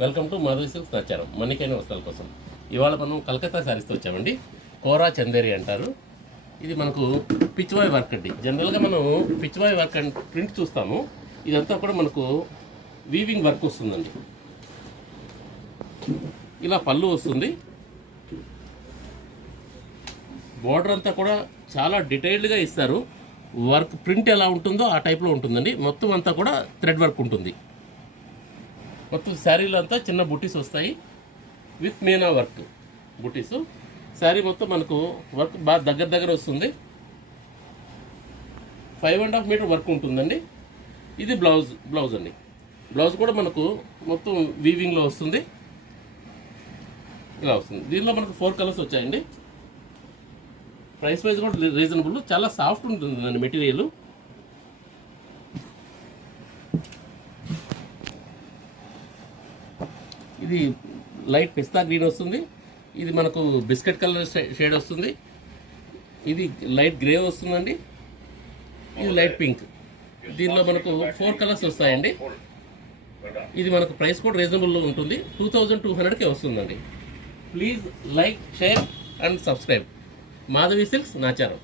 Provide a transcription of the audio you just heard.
Welcome to Madhavi silks నచ్చారం మన్నికైన వస్త్రాల కోసం. ఇవాళ మనం కలకత్తా శారీస్తో వచ్చామండి. కోరా చందేరి అంటారు. ఇది మనకు పిచ్వాయ్ వర్క్ అండి. జనరల్గా మనం పిచ్వాయ్ వర్క్ అండ్ ప్రింట్ చూస్తాము. ఇదంతా కూడా మనకు వీవింగ్ వర్క్ వస్తుందండి. ఇలా పళ్ళు వస్తుంది. బోర్డర్ అంతా కూడా చాలా డీటెయిల్డ్గా ఇస్తారు. వర్క్ ప్రింట్ ఎలా ఉంటుందో ఆ టైప్లో ఉంటుందండి. మొత్తం అంతా కూడా థ్రెడ్ వర్క్ ఉంటుంది. మొత్తం శారీలో అంతా చిన్న బుటీస్ వస్తాయి విత్ మీనా వర్క్ బుటీస్. శారీ మొత్తం మనకు వర్క్ బాగా దగ్గర వస్తుంది. 5.5 మీటర్ వర్క్ ఉంటుందండి. ఇది బ్లౌజ్ అండి. బ్లౌజ్ కూడా మనకు మొత్తం వీవింగ్లో వస్తుంది. ఇలా వస్తుంది. దీనిలో మనకు 4 కలర్స్ వచ్చాయండి. ప్రైస్ వైజ్ కూడా రీజనబుల్, చాలా సాఫ్ట్ ఉంటుందండి మెటీరియల్. ఇది లైట్ పిస్తా గ్రీన్ వస్తుంది. ఇది మనకు బిస్కెట్ కలర్ షేడ్ వస్తుంది. ఇది లైట్ గ్రే వస్తుందండి. ఇది లైట్ పింక్. దీనిలో మనకు 4 కలర్స్ వస్తాయండి. ఇది మనకు ప్రైస్ కూడా రీజనబుల్లో ఉంటుంది. 2200కే వస్తుందండి. Please like, share and subscribe. Madhavi silks Nacharam.